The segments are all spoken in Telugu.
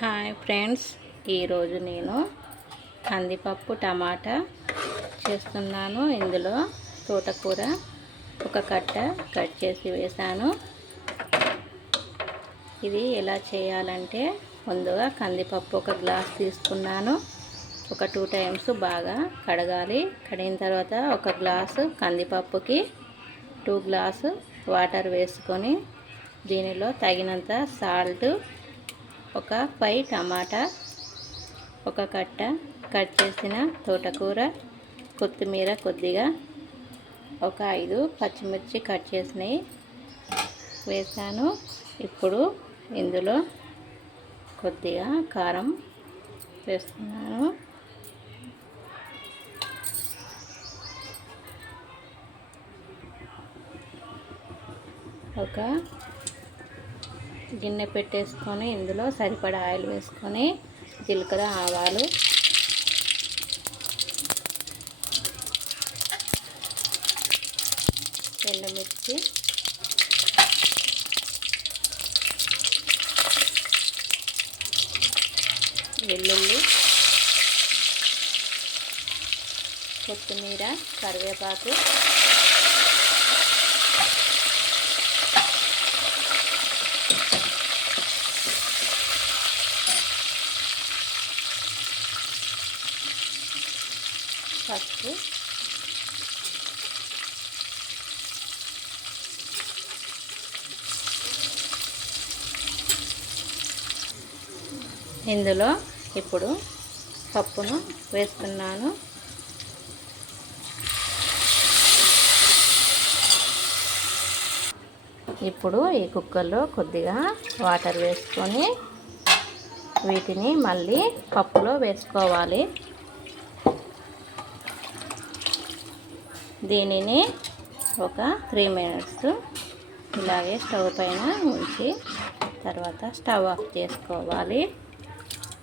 హాయ్ ఫ్రెండ్స్, ఈరోజు నేను కందిపప్పు టమాటా చేస్తున్నాను. ఇందులో తోటకూర ఒక కట్ట కట్ చేసి వేసాను. ఇది ఎలా చేయాలంటే, ముందుగా కందిపప్పు ఒక గ్లాస్ తీసుకున్నాను. ఒక 2 టైమ్స్ బాగా కడగాలి. కడిగిన తర్వాత ఒక గ్లాసు కందిపప్పుకి 2 గ్లాసు వాటర్ వేసుకొని, దీనిలో తగినంత సాల్ట్, ఒక 5 టమాటా, ఒక కట్ట కట్ చేసిన తోటకూర, కొత్తిమీర కొద్దిగా, ఒక 5 పచ్చిమిర్చి కట్ చేసినవి వేసాను. ఇప్పుడు ఇందులో కొద్దిగా కారం వేస్తున్నాను. ఒక గిన్నె పెట్టేసుకొని ఇందులో సరిపడా ఆయిల్ వేసుకొని, జీలకర్ర, ఆవాలు, ఎండుమిర్చి, వెల్లుల్లి, కొత్తిమీర, కరివేపాకు, పసుపు, ఇందులో ఇప్పుడు పప్పును వేస్తున్నాను. ఇప్పుడు ఈ కుక్కర్లో కొద్దిగా వాటర్ వేసుకొని వీటిని మళ్ళీ పప్పులో వేసుకోవాలి. దీనిని ఒక 3 minutes ఇలాగే స్టవ్ పైన ఉంచి తర్వాత స్టవ్ ఆఫ్ చేసుకోవాలి.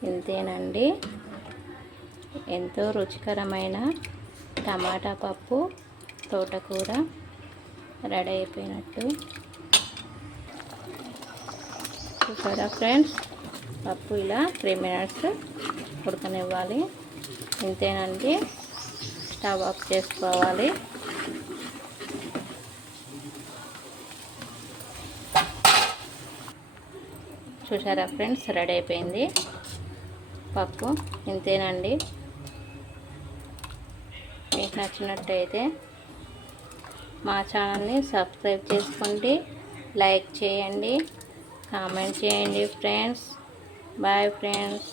ఇంతేనండి, ఎంతో రుచికరమైన టమాటా పప్పు, తోటకూర రెడీ అయిపోయినట్టు. చూసారా ఫ్రెండ్స్, పప్పు ఇలా 3 minutes ఉడకనివ్వాలి. ఇంతేనండి, స్టవ్ ఆఫ్ చేసుకోవాలి. చూసారా ఫ్రెండ్స్, రెడీ అయిపోయింది పప్పు. ఇంతేనండి. మీకు నచ్చినట్టయితే మా ఛానల్ని సబ్స్క్రైబ్ చేసుకోండి, లైక్ చేయండి, కామెంట్ చేయండి ఫ్రెండ్స్. Bye friends.